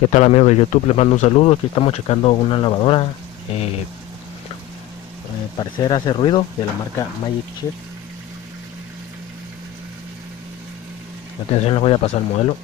¿Qué tal, amigos de YouTube? Les mando un saludo. Aquí estamos checando una lavadora. Parecer hace ruido, de la marca Magic Chip. Atención, les voy a pasar el modelo.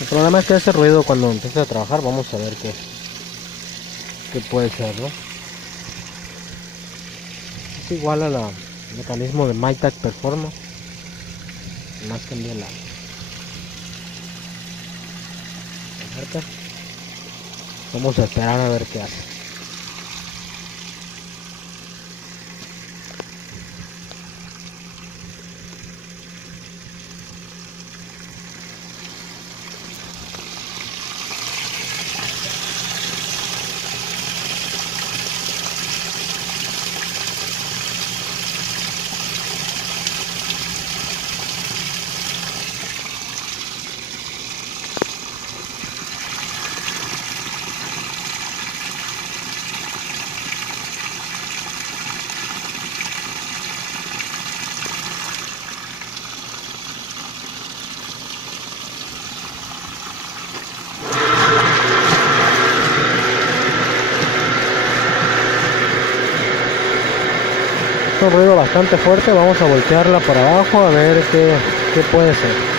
El problema es que hace ruido cuando empieza a trabajar. Vamos a ver qué puede ser, ¿no? Es igual al mecanismo de Maytag Performance. Más cambia la marca. Vamos a esperar a ver qué hace. Es un ruido bastante fuerte. Vamos a voltearla por abajo a ver qué puede ser.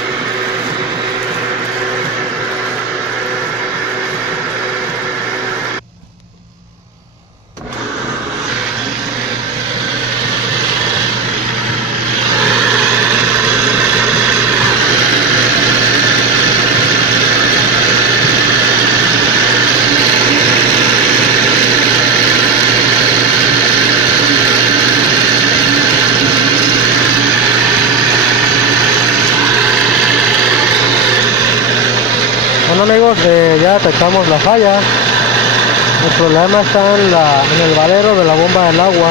Bueno, amigos, ya detectamos la falla. El problema está en el valero de la bomba del agua.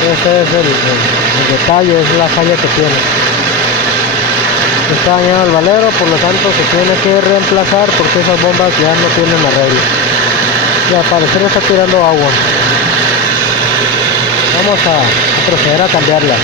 Ese es el detalle, es la falla que tiene. Está dañado el valero, por lo tanto se tiene que reemplazar porque esas bombas ya no tienen arreglo. Y al parecer está tirando agua. Vamos a proceder a cambiarla.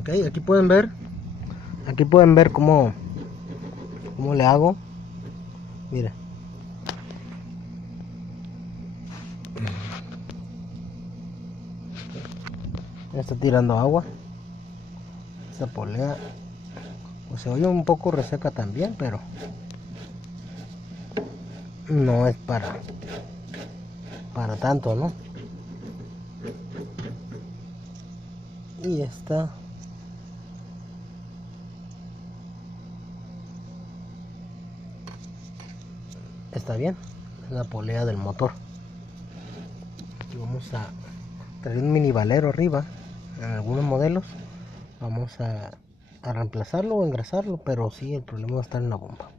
Ok, aquí pueden ver cómo le hago. Mira, ya está tirando agua. Esta polea pues se oye un poco reseca también, pero no es para tanto, ¿no? Y esta está bien, es la polea del motor. Y vamos a traer un mini valero arriba. En algunos modelos vamos a reemplazarlo o engrasarlo, pero sí, el problema va a estar en la bomba.